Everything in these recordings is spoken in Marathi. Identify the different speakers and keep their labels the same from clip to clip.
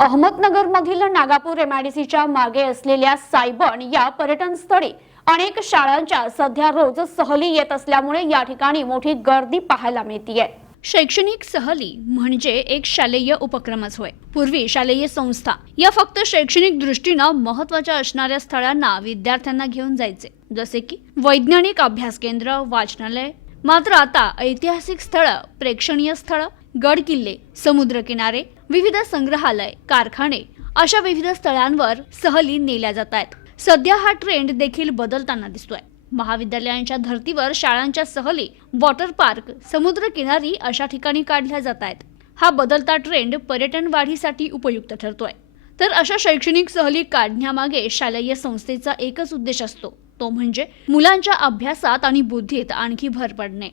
Speaker 1: अहमदनगरमधील नागापूर एमआयडीसीच्या मागे असलेल्या सायबन या पर्यटन स्थळी अनेक शाळांच्या सध्या रोज सहली येत असल्यामुळे या ठिकाणी मोठी गर्दी पाहायला मिळतीये. शैक्षणिक सहली म्हणजे एक शालेय उपक्रमच होय. पूर्वी शालेय संस्था या फक्त शैक्षणिक दृष्टीनं महत्त्वाच्या असणाऱ्या स्थळांना विद्यार्थ्यांना घेऊन जायचे. जसे की वैज्ञानिक अभ्यास केंद्र वाचनालय. मात्र आता ऐतिहासिक स्थळ प्रेक्षणीय स्थळ गड किल्ले समुद्र किनारे विविध संग्रहालय कारखाने अशा विविध स्थळांवर सहली नेल्या जात आहेत. सध्या हा ट्रेंड देखील बदलताना दिसतोय. महाविद्यालयांच्या धर्तीवर शाळांच्या सहली वॉटर पार्क समुद्र किनारी अशा ठिकाणी काढल्या जात आहेत. हा बदलता ट्रेंड पर्यटन वाढीसाठी उपयुक्त ठरतोय. तर अशा शैक्षणिक सहली काढण्यामागे शालेय संस्थेचा एकच उद्देश असतो. तो म्हणजे मुलांच्या अभ्यासात आणि बुद्धीत आणखी भर पडणे.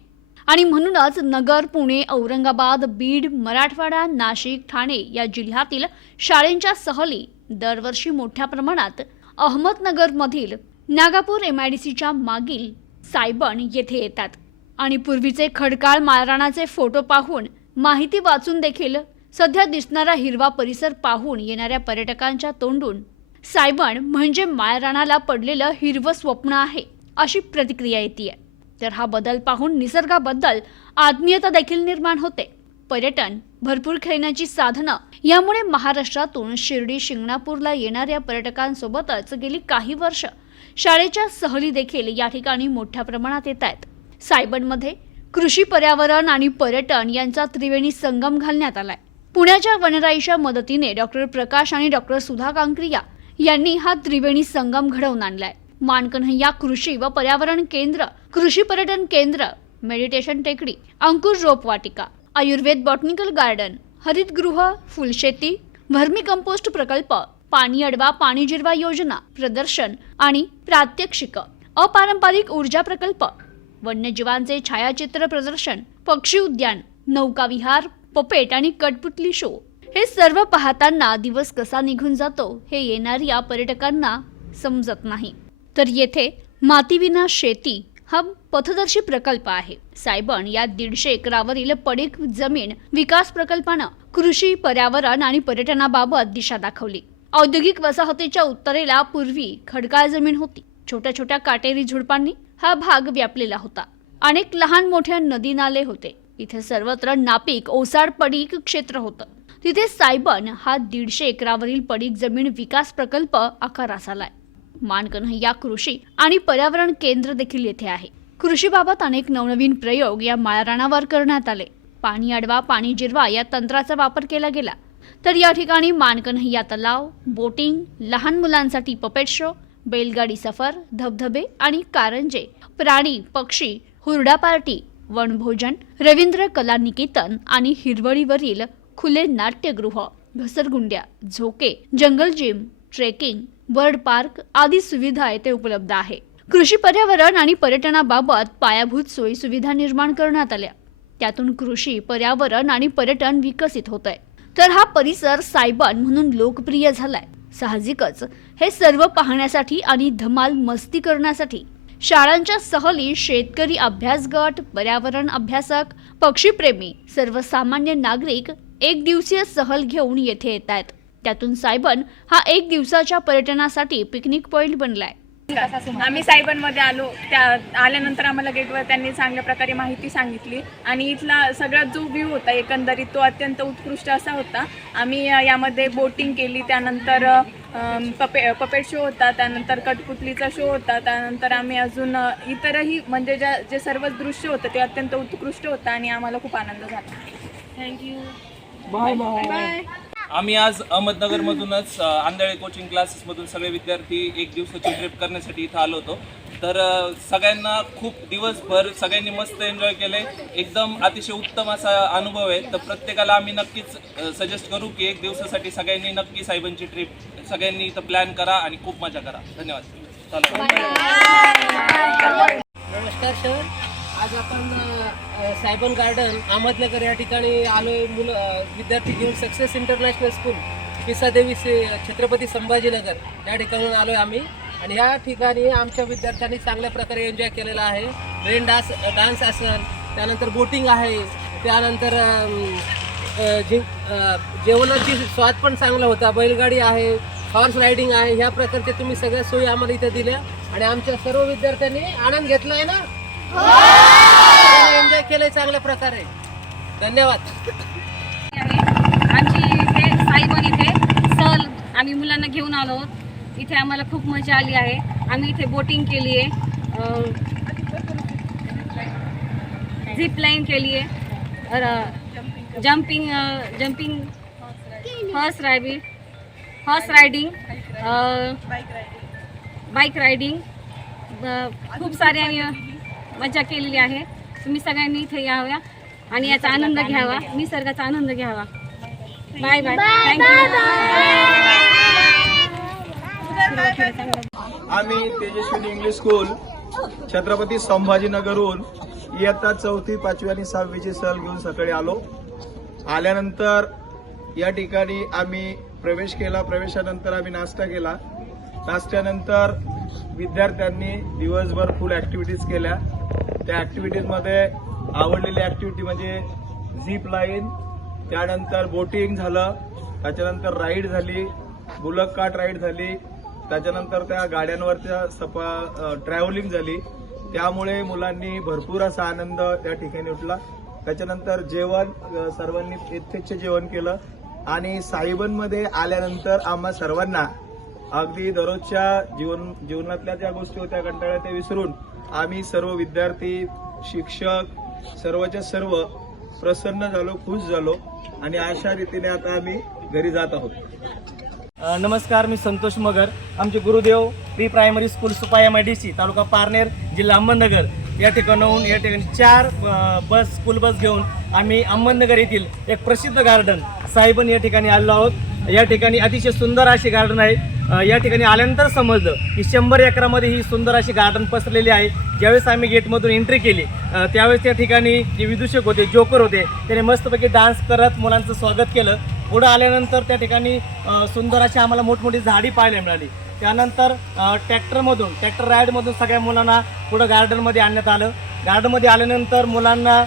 Speaker 1: आणि म्हणूनच नगर पुणे औरंगाबाद बीड मराठवाडा नाशिक ठाणे या जिल्ह्यातील शाळेंच्या सहली दरवर्षी मोठ्या प्रमाणात अहमदनगरमधील नागापूर एम आय डी सीच्या मागील सायबण येथे येतात. आणि पूर्वीचे खडकाळ माराणाचे फोटो पाहून माहिती वाचून देखील सध्या दिसणारा हिरवा परिसर पाहून येणाऱ्या पर्यटकांच्या तोंडून सायबण म्हणजे माळराणाला पडलेलं हिरवं स्वप्न आहे अशी प्रतिक्रिया येते तर हा बदल पाहून निसर्गाबद्दल आत्मीयता देखील निर्माण होते. पर्यटन भरपूर खेळण्याची साधनं यामुळे महाराष्ट्रातून शिर्डी शिंगणापूरला येणाऱ्या पर्यटकांसोबतच गेली काही वर्ष. शाळेच्या सहली देखील या ठिकाणी मोठ्या प्रमाणात येत आहेत. सायबनमध्ये कृषी पर्यावरण आणि पर्यटन यांचा त्रिवेणी संगम घालण्यात आलाय. पुण्याच्या वनराईच्या मदतीने डॉक्टर प्रकाश आणि डॉक्टर सुधा कांक्रिया यांनी हा त्रिवेणी संगम घडवून आणलाय. मानकन्हैया कृषी व पर्यावरण केंद्र कृषी पर्यटन केंद्र मेडिटेशन टेकडी अंकुर रोप वाटिका आयुर्वेद बॉटनिकल गार्डन हरितगृह फुलशेती व्हर्मी कंपोस्ट प्रकल्प पाणी अडवा पाणी जिरवा योजना प्रदर्शन आणि प्रात्यक्षिक अपारंपरिक ऊर्जा प्रकल्प वन्यजीवांचे छायाचित्र प्रदर्शन पक्षी उद्यान नौका विहार पपेट आणि कटपुतली शो. हे सर्व पाहताना दिवस कसा निघून जातो हे येणाऱ्या पर्यटकांना समजत नाही. तर येथे मातीविना शेती हा पथदर्शी प्रकल्प आहे. सायबन या दीडशे एकरावरील पडीक जमीन विकास प्रकल्पानं कृषी पर्यावरण आणि पर्यटनाबाबत दिशा दाखवली. औद्योगिक वसाहतीच्या उत्तरेला पूर्वी खडकाळ जमीन होती. छोट्या छोट्या काटेरी झुडपांनी हा भाग व्यापलेला होता. अनेक लहान मोठ्या नदी नाले होते. इथे सर्वत्र नापीक ओसाड पडीक क्षेत्र होतं. तिथे सायबन हा दीडशे एकरावरील पडीक जमीन विकास प्रकल्प आकारास आलाय. मानकन्हैया कृषी आणि पर्यावरण केंद्र देखील येथे आहे. कृषीबाबत अनेक नवनवीन प्रयोग या माळरानावर करण्यात आले. पाणी अडवा पाणी जिरवा या तंत्राचा वापर केला गेला. तर या ठिकाणी मानकन्हैया तलाव बोटिंग लहान मुलांसाठी पपेट शो बैलगाडी सफर धबधबे आणि कारंजे प्राणी पक्षी हुरडा पार्टी वनभोजन रवींद्र कला निकेतन आणि हिरवळीवरील खुले नाट्यगृह घसरगुंड्या झोके jungle gym trekking bird park आदी सुविधा येथे उपलब्ध आहे. कृषी पर्यावरण आणि पर्यटनाबाबत पायाभूत सोयी सुविधा निर्माण करण्यात आल्या. त्यातून कृषी पर्यावरण आणि पर्यटन विकसित होत आहे तर हा परिसर सायबन म्हणून लोकप्रिय झालाय. साहजिकच हे सर्व पाहण्यासाठी आणि धमाल मस्ती करण्यासाठी शाळांच्या सहली शेतकरी अभ्यास गट पर्यावरण अभ्यासक पक्षीप्रेमी सर्वसामान्य नागरिक एक दिवसीय सहल घेऊन येथे येत आहेत त्यातून सायबन हा एक दिवसाच्या पर्यटनासाठी पिकनिक पॉइंट बनलाय.
Speaker 2: आम्ही सायबनमध्ये आलो त्या आल्यानंतर आम्हाला गेटवर त्यांनी चांगल्या प्रकारे माहिती सांगितली आणि इथला सगळ्यात जो व्ह्यू होता एकंदरीत तो अत्यंत उत्कृष्ट असा होता. आम्ही यामध्ये बोटिंग केली त्यानंतर पपे पपेट शो होता त्यानंतर कठपुतलीचा शो होता त्यानंतर आम्ही अजून इतरही म्हणजे ज्या जे सर्व दृश्य होतं ते अत्यंत उत्कृष्ट होतं आणि आम्हाला खूप आनंद झाला. थँक्यू
Speaker 3: बाय बाय
Speaker 4: आम्ही आज अहमदनगरमधूनच आंधळे कोचिंग क्लासेसमधून सगळे विद्यार्थी एक दिवसाची ट्रिप करण्यासाठी इथं आलो होतो. तर सगळ्यांना खूप दिवसभर सगळ्यांनी मस्त एन्जॉय केले एकदम अतिशय उत्तम असा अनुभव आहे. तर प्रत्येकाला आम्ही नक्कीच सजेस्ट करू की एक दिवसासाठी सगळ्यांनी नक्की साहेबांची ट्रिप सगळ्यांनी इथं प्लॅन करा आणि खूप मजा करा. धन्यवाद. चला.
Speaker 3: नमस्कार सर. आज आपण सायबन गार्डन अहमदनगर या ठिकाणी आलोय मुलं विद्यार्थी घेऊन सक्सेस इंटरनॅशनल स्कूल पिसादेवी से छत्रपती संभाजीनगर. या ठिकाणून आलोय आम्ही. आणि या ठिकाणी आमच्या विद्यार्थ्यांनी चांगल्या प्रकारे एन्जॉय केलेला आहे. रेन डान्स डान्स असेल त्यानंतर बोटिंग आहे. त्यानंतर जे जेवणाची स्वाद पण चांगला होता. बैलगाडी आहे हॉर्स रायडिंग आहे. ह्या प्रकारचे तुम्ही सगळ्या सोयी आम्हाला इथे दिल्या. आणि आमच्या सर्व विद्यार्थ्यांनी आनंद घेतला आहे ना? एन्जॉय केलंय चांगल्या प्रकारे. धन्यवाद.
Speaker 5: आहे आमची इथे साईबन इथे सहल आम्ही मुलांना घेऊन आलो. आहोत इथे आम्हाला खूप मजा आली आहे. आम्ही इथे बोटिंग केली आहे झिप लाईन केली आहे jumping jumping horse riding horse riding bike riding खूप सारे आम्ही मजा केलेली आहे. तुम्ही सगळ्यांनी इथे याव्या आणि याचा आनंद घ्यावा. निसर्गाचा आनंद घ्यावा. बाय बाय थँक्यू
Speaker 6: आम्ही तेजस्विनी इंग्लिश स्कूल छत्रपती संभाजीनगरहून इयत्ता चौथी पाचवी आणि सहावीची सहल घेऊन सकाळी आलो. आल्यानंतर या ठिकाणी आम्ही प्रवेश केला. प्रवेशानंतर आम्ही नाश्ता केला. नाश्त्यानंतर विद्यार्थ्यांनी दिवसभर फुल ऍक्टिव्हिटीज केल्या. त्या ऍक्टिव्हिटीजमध्ये आवडलेली ऍक्टिव्हिटी म्हणजे झीप लाईन त्यानंतर बोटिंग झालं त्याच्यानंतर राईड झाली बुलक काट राईड झाली त्याच्यानंतर त्या गाड्यांवरच्या सपा ट्रॅव्हलिंग झाली. त्यामुळे मुलांनी भरपूर असा आनंद त्या ठिकाणी उठला. त्याच्यानंतर जेवण सर्वांनी यथेच्छ जेवण केलं. आणि साईबनमध्ये आल्यानंतर आम्हा सर्वांना अगदी दररोजच्या जीवन जीवनातल्या ज्या गोष्टी होत्या कंटाळ्या त्या विसरून आम्ही सर्व विद्यार्थी शिक्षक सर्वच्या सर्व प्रसन्न झालो खुश झालो आणि अशा रीतीने आता आम्ही घरी जात आहोत.
Speaker 7: नमस्कार मी संतोष मगर. आमचे Gurudev pre primary school सुपाया I D C taluka Parner जिल्हा अहमदनगर. या ठिकाणाहून या ठिकाणी चार बस स्कूल बस घेऊन आम्ही अहमदनगर येथील एक प्रसिद्ध गार्डन साहेबन या ठिकाणी आलो आहोत. या ठिकाणी अतिशय सुंदर अशी गार्डन आहे. या ठिकाणी आल्यानंतर समजलं की शंभर एकरामध्ये ही सुंदर अशी गार्डन पसरलेली आहे. ज्यावेळेस आम्ही गेटमधून एंट्री केली त्यावेळेस त्या ठिकाणी जे विदूषक होते जोकर होते त्याने मस्तपैकी डान्स करत मुलांचं स्वागत केलं. पुढं आल्यानंतर त्या ठिकाणी सुंदर अशी आम्हाला मोठमोठी झाडी पाहायला मिळाली. त्यानंतर ट्रॅक्टरमधून ट्रॅक्टर राईडमधून सगळ्या मुलांना पुढं गार्डनमध्ये आणण्यात आलं. गार्डनमध्ये आल्यानंतर मुलांना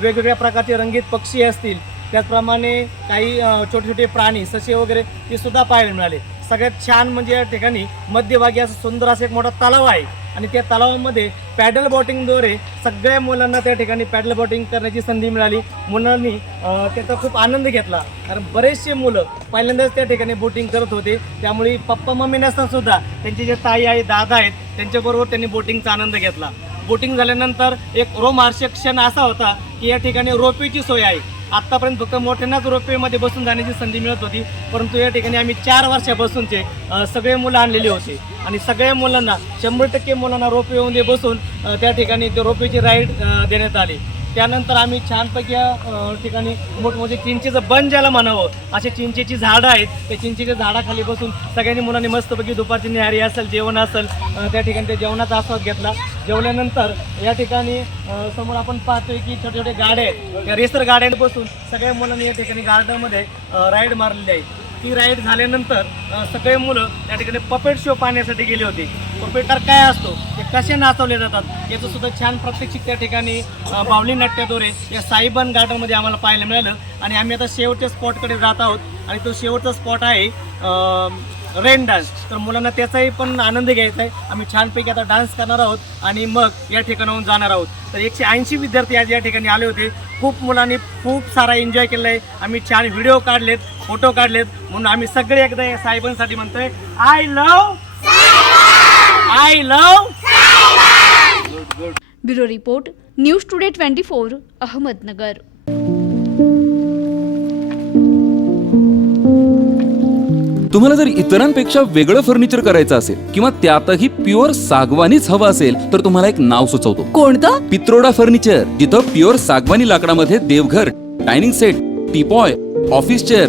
Speaker 7: वेगवेगळ्या प्रकारचे रंगीत पक्षी असतील त्याचप्रमाणे काही छोटे छोटे प्राणी ससे वगैरे ते सुद्धा पाहायला मिळाले. सगळ्यात छान म्हणजे या ठिकाणी मध्यभागी असं सुंदर असं एक मोठा तलाव आहे. आणि त्या तलावामध्ये पॅडल बोटिंगद्वारे सगळ्या मुलांना त्या ठिकाणी पॅडल बोटिंग करण्याची संधी मिळाली. मुलांनी त्याचा खूप आनंद घेतला. कारण बरेचसे मुलं पहिल्यांदाच त्या ठिकाणी बोटिंग करत होते. त्यामुळे पप्पा मम्मी नसताना सुद्धा त्यांचे जे ताई आहे दादा आहेत त्यांच्याबरोबर त्यांनी बोटिंगचा आनंद घेतला. बोटिंग झाल्यानंतर एक रोमहर्षक क्षण असा होता की या ठिकाणी रोपवेची सोय आहे. आत्तापर्यंत फक्त मोठ्यांनाच रोपवेमध्ये बसून जाण्याची संधी मिळत होती परंतु या ठिकाणी आम्ही चार वर्षापासूनचे सगळे मुलं आणलेले होते. आणि सगळ्या मुलांना शंभर टक्के मुलांना रोपवेमध्ये बसून त्या ठिकाणी ते रोपवेची राईड देण्यात आली. त्यानंतर आम्ही छानपैकी या ठिकाणी मोठमोठे चिंचेचं बन ज्याला म्हणावं असे चिंचेची झाडं आहेत. त्या चिंचेच्या झाडाखाली बसून सगळ्यांनी मुलांनी मस्तपैकी दुपारची निहारी असेल जेवण असेल त्या ठिकाणी त्या जेवणाचा आस्वाद घेतला. जेवल्यानंतर या ठिकाणी समोर आपण पाहतोय की छोटे छोटे गाड्या आहेत. त्या रेसर गाड्यांत बसून सगळ्या मुलांनी या ठिकाणी गार्डनमध्ये राईड मारलेली आहे. ती राईड झाल्यानंतर सगळे मुलं त्या ठिकाणी पपेट शो पाहण्यासाठी गेले होते. पपेटर काय असतो ते कसे नाचवले जातात याचं सुद्धा छान प्रात्यक्षिक त्या ठिकाणी बावली नाट्याद्वारे या साईबन गार्डनमध्ये आम्हाला पाहायला मिळालं. आणि आम्ही आता शेवटच्या स्पॉटकडे जात आहोत. आणि तो शेवटचा स्पॉट आहे रेन डान्स तर मुलांना त्याचाही पण आनंद घ्यायचा आहे. आम्ही छानपैकी आता डान्स करणार आहोत आणि मग या ठिकाणाहून जाणार आहोत. तर एकशे ऐंशी विद्यार्थी आज या ठिकाणी आले होते. खूप मुलांनी खूप सारा एन्जॉय केला आहे. आम्ही छान व्हिडिओ काढलेत. फोटो काढलेत. म्हणून आम्ही सगळे एकदा या साहेबांसाठी म्हणतोय I love I love
Speaker 1: bureau report news today twenty four Ahmednagar.
Speaker 8: तुम्हाला जर इतरांपेक्षा वेगळं फर्निचर करायचं असेल किंवा त्यातही प्युअर सागवानीच हवं असेल तर तुम्हाला एक नाव सुचवतो.
Speaker 9: कोणतं?
Speaker 8: पित्रोडा फर्निचर जिथं प्युअर सागवानी लाकडामध्ये देवघर dining set teapoy office chair